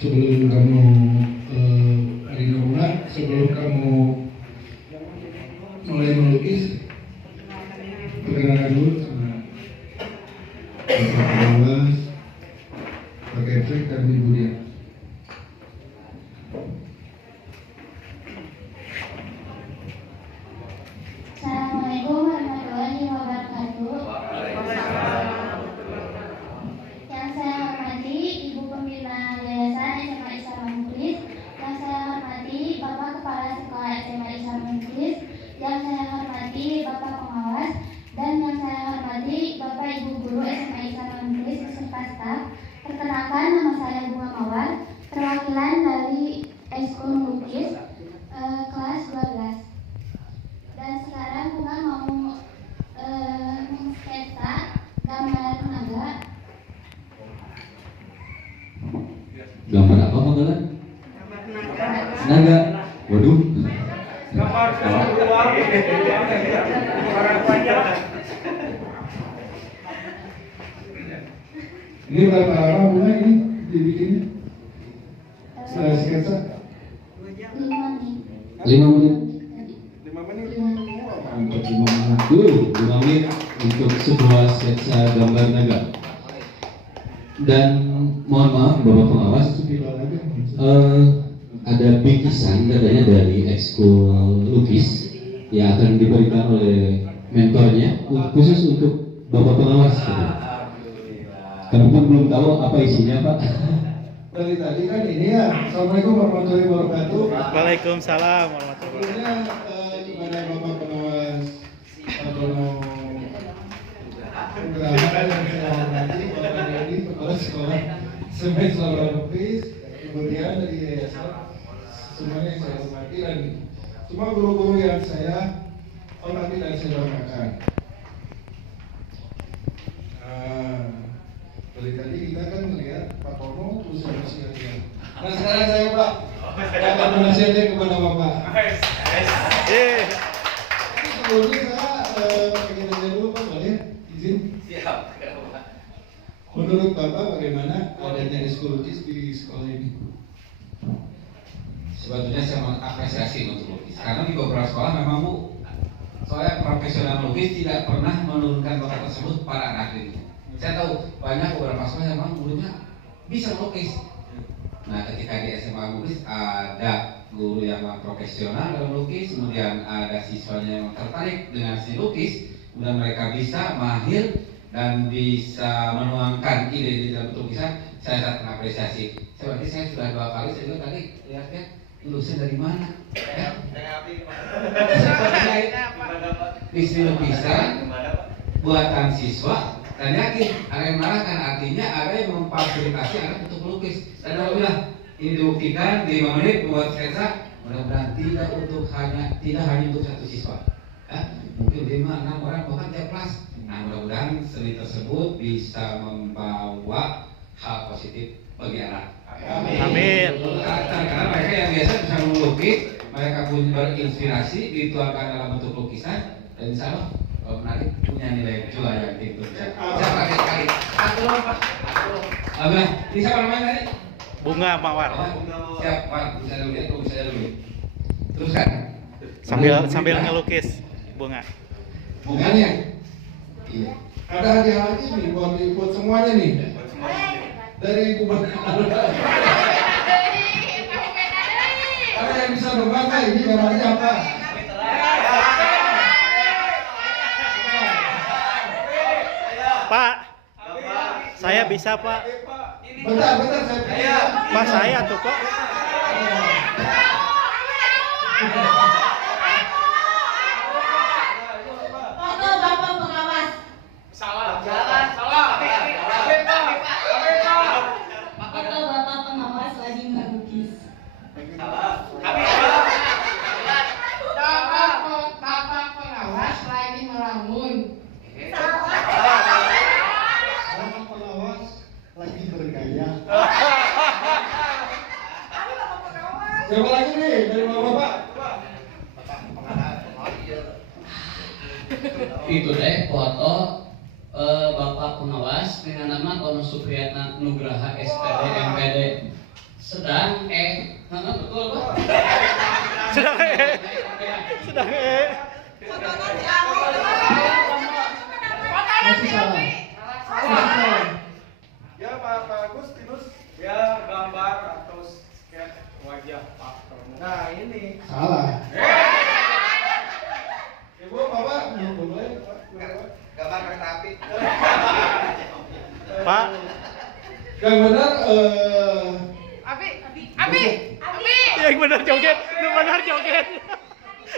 sebelum kamu Arina, sebelum kamu mulai melukis, perkenalkan dulu sama Bapak Pengawas, Pak Kepsek, dan Ibu Dia. Assalamualaikum warahmatullahi wabarakatuh. Yang saya hormati Ibu Pembina Yayasan SMA Islam Muklis, yang saya hormati Bapak Kepala Sekolah SMA Islam Muklis, yang saya hormati Bapak Pengawas, dan yang saya hormati Bapak Ibu Guru SMA Islam Muklis beserta staf. Perkenalkan, nama saya Bunga Mawar, perwakilan dari Ekskul Melukis kelas 12. Dan sekarang Bunga mau mengsketsa gambar naga. Gambar apa Magala? Naga. Waduh. Gambar keluar. Ini berapa lama Bunga ini dibikinnya? Setelah sketsa? 5 menit. 5 menit. 5 menit. Untuk 5 menit. 5 menit untuk sebuah sketsa gambar naga. Dan mohon maaf Bapak Pengawas, ada bikisan katanya dari ekskul lukis yang akan diberikan oleh mentornya khusus untuk Bapak Pengawas. Kami pun belum tahu apa isinya Pak. Dari tadi kan ini ya. Assalamualaikum warahmatullahi wabarakatuh. Waalaikumsalam warahmatullahi wabarakatuh. Kepada Bapak Pengawas Dono Nugraha yang saya hormati, Bapak Dedi, Kepala Sekolah SMA Islam Muklis, kemudian dari yayasan, semuanya yang saya hormati, dan semua guru-guru yang saya hormati dan saya banggakan. Dari tadi kita kan melihat Pak Tono terus nasihatnya. Nah sekarang saya Pak akan menasihatkan kepada Bapak. Ini sebelumnya saya pengen nanya dulu Pak, boleh izin? Siap. Menurut Bapak bagaimana adanya ekskul lukis di sekolah ini? Sebetulnya saya mengapresiasi untuk lukis karena di beberapa sekolah memang Bu, soalnya profesional lukis tidak pernah menurunkan bakat tersebut pada anak didik. Saya tahu banyak beberapa sekolah yang memang gurunya bisa melukis. Nah, ketika di SMA Muklis ada guru yang profesional dalam lukis, kemudian ada siswanya yang tertarik dengan si lukis, kemudian mereka bisa mahir dan bisa menuangkan ide di dalam lukisan. Saya sangat mengapresiasi. Seperti saya sudah 2 kali, saya juga tadi lihatnya lulusan dari mana? Visi lukisan buatan siswa. Dan yakin ada yang marahkan, artinya ada yang memfasilitasi anak untuk melukis. Dan alhamdulillah ini dibuktikan di 5 menit buat sketsa. Mudah-mudahan tidak hanya untuk 1 siswa, mungkin 5, 6 orang bahkan tiap kelas. Nah mudah-mudahan seni tersebut bisa membawa hal positif bagi anak. Amin. Karena mereka yang biasa bisa melukis, mereka pun berinspirasi dituangkan dalam bentuk lukisan, dan insya Allah menarik, punya nilai jual yang tinggi. Saya pakai sekali. Pak. Ini siapa namanya tadi? Bunga Mawar. Siap, Pak. Bisa dulu ya, bisa dulu. Teruskan. Sambil ngelukis bunga. Bunganya? Iya. Ada hadiah lagi nih buat semuanya nih. Dari Ibu Bangga. Ada yang bisa berbangga ini gambarnya apa? Pak, saya bisa Pak. Bentar saya. Pak saya tuh kok. Foto Bapak Pengawas. Salah. Foto Bapak Pengawas lagi melukis. Bapak Pengawas lagi melamun. Bapak Pengawas lagi bergaya. Siapa lagi nih dari Bapak? Itu deh foto Bapak Pengawas dengan nama Tono Supriyatna Nugraha SPD MPD. sedang betul Pak. Sedang sedang Masih salah. Masih salah. Ya Pak Agustinus, ya gambar atau sketch wajah Pak Prabowo. Nah ini. Salah. Ibu, Bapak, boleh? Gambar kereta api. Pak, Yang benar, Abi. yang benar joget, anu benar joget.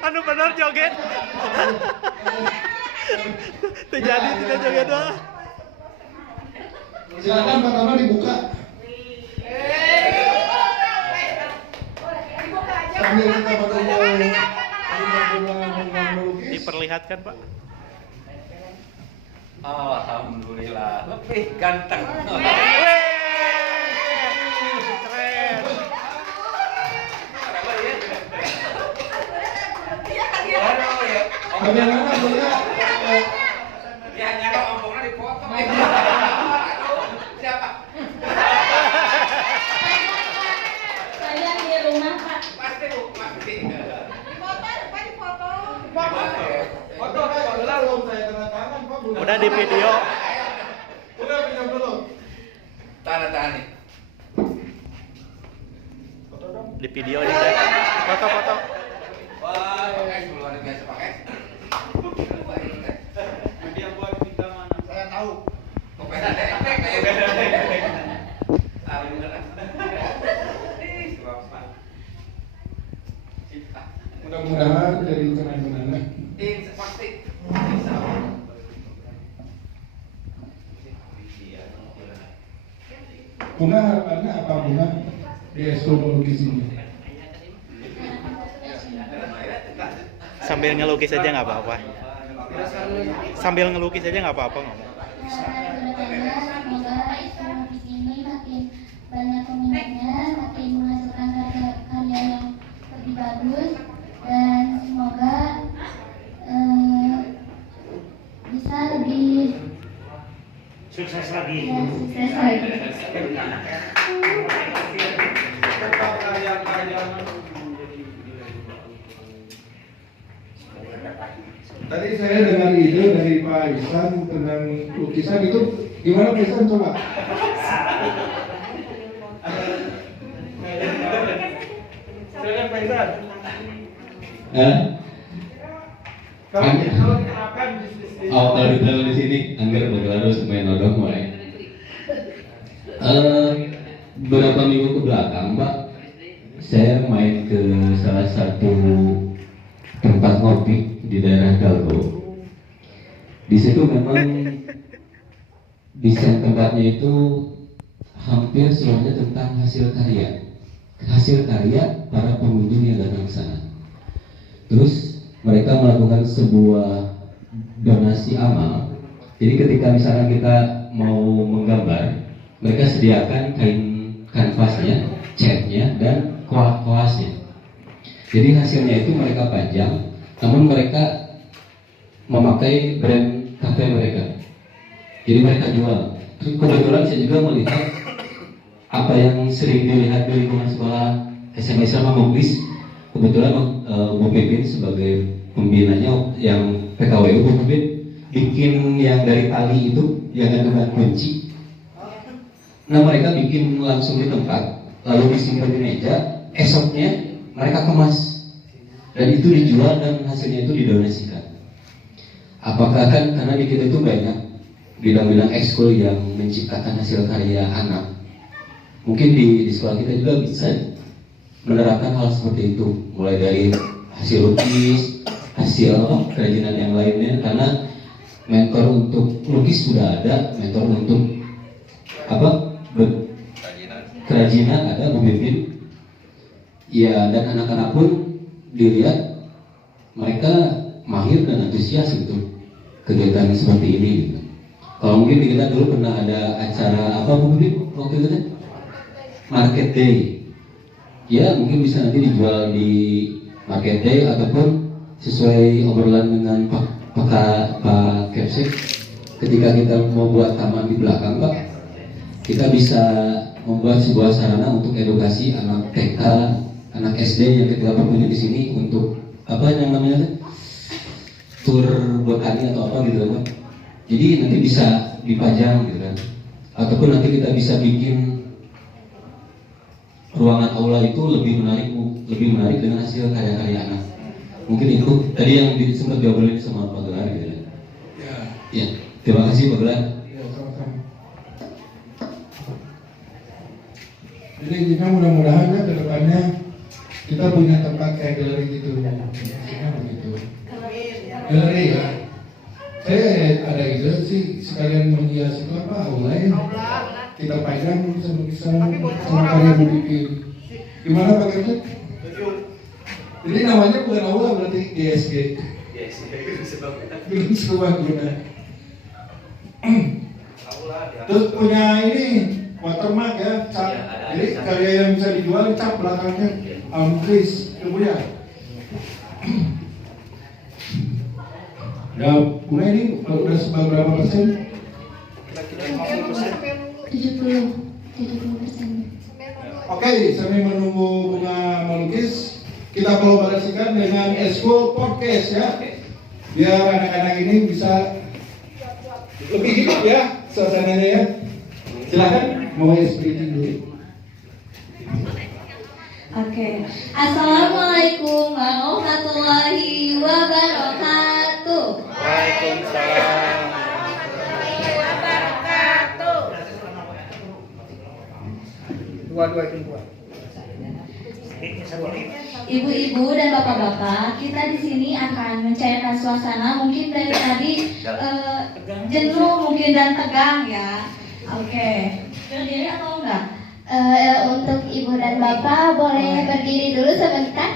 Anu benar joget. Terjadi tidak joget dah. silakan pertama dibuka. Sambil kita melukis. Diperlihatkan, Pak. Alhamdulillah, lebih ganteng. Keren. Bagaimana Buya? Ya nyara omongan dipotong. Siapa? Saya di rumah Pak. Pasti Bu, pasti. Foto belum saya tanda tangan Pak. Udah di video. Udah pinjam dulu. Tanda tangan nih. Di video di foto-foto. Wah, pakai luar biasa pakai. Dia buat kita mana? Saya tahu. Kopena deh. Saling beneran. Mudah-mudahan dari internet. Pasti. Bunga harapannya apa Bunga di ekskul melukis ini? Sambil ngelukis aja nggak apa-apa. Sambil ngelukis aja nggak apa-apa ngomong. Semoga ekskul melukis ini makin banyak peminatnya, makin menghasilkan karya-karya yang lebih bagus, dan semoga bisa lebih Sukses lagi. ya, sukses lagi. Tadi saya dengar ide dari Pak Ihsan tentang lukisan itu gimana Pak Ihsan coba? Silakan Pak Isan. Kalau Kenapa bisnis ini? kalau dibilang di sini anggar harus main odong mulai. Beberapa minggu ke belakang Pak, saya main ke salah satu tempat ngopi di daerah Galgo. Di situ memang desain tempatnya itu hampir semuanya tentang hasil karya para pengunjung yang datang ke sana. Terus mereka melakukan sebuah donasi amal. Jadi ketika misalnya kita mau menggambar, mereka sediakan kain kanvasnya, catnya, dan koasnya. Jadi hasilnya itu mereka pajang, namun mereka memakai brand kafe mereka. Jadi mereka jual. Terus kebetulan saya juga melihat apa yang sering dilihat di lingkungan sekolah SMA Islam Muklis. Kebetulan Bu Pipin sebagai pembinanya yang PKWU, Bu Pipin bikin yang dari tali itu yang dengan kunci. Nah mereka bikin langsung di tempat, lalu disinggah di meja. Esoknya mereka kemas dan itu dijual dan hasilnya itu didonasikan. Apakah kan karena di kita itu banyak bidang-bidang ekskul yang menciptakan hasil karya anak. Mungkin di sekolah kita juga bisa menerapkan hal seperti itu, mulai dari hasil lukis, hasil kerajinan yang lainnya. Karena mentor untuk lukis sudah ada, mentor untuk kerajinan ada, Bu Bipin. Ya, dan anak-anak pun dilihat mereka mahir dan antusias untuk kegiatan seperti ini. Kalau mungkin kita dulu pernah ada acara apa Bu Bipin waktu itu kan? Market Day. Ya, mungkin bisa nanti dijual di Market Day ataupun sesuai obrolan dengan Pak Kepsek. Ketika kita mau buat taman di belakang Pak, kita bisa membuat sebuah sarana untuk edukasi anak TK, anak SD yang kita punya di sini untuk apa yang namanya tur botani atau apa gitu kan. Jadi nanti bisa dipajang gitu kan. Ataupun nanti kita bisa bikin ruangan aula itu lebih menarik dengan hasil karya-karya anak. Mungkin itu tadi yang sempat diobrolin sama Pak Gelar gitu kan. Ya, terima kasih Pak Gelar. Ya, sama-sama. Jadi kita mudah-mudahan ya ke depannya kita punya tempat kayak galeri gitu. Maksudnya begitu. Galeri ya. Saya ada ide sih sekalian menghias itu apa aula ya. Kita pajang sama karya Bu Bikin. Gimana Pak Kevin? Jadi namanya bukan aula berarti GSG. Gedung Serbaguna. Terus punya ini watermark ya, cap. Jadi karya yang bisa dijual cap belakangnya Chris, kemudian. Ya, mulai ini udah seberapa persen? 70%. Oke, sambil menunggu bunga melukis, kita kolaborasikan dengan Esko Podcast ya, biar anak-anak ini bisa lebih hidup ya suasananya ya. Silakan, mau speaking dulu. Oke. Assalamualaikum warahmatullahi wabarakatuh. Waalaikumsalam. Ibu-ibu dan bapak-bapak, kita di sini akan mencairkan suasana. Mungkin dari tadi jenuh mungkin dan tegang ya. Oke. Berdiri atau enggak? Untuk ibu dan bapak boleh berdiri dulu sebentar.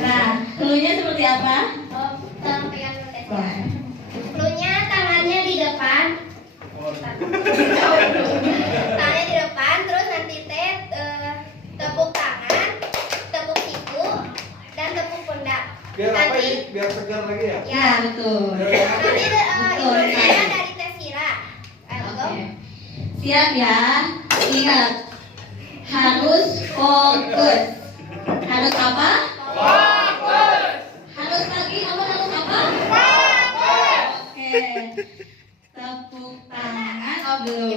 Nah, cluenya seperti apa? Tolong pegang notesnya. Cluenya tangannya di depan. Tangannya di depan, terus nanti tepuk tangan, tepuk siku, dan tepuk pundak. Biar apa Nanti, ini? Biar segar lagi ya? ya. Betul. Nanti Betul. ibu dari Tesira. Oke. Siap ya. Ingat, harus fokus. Harus apa? Fokus. Harus lagi apa? Harus apa? Fokus. Oke. Tepuk tangan. Oh belum.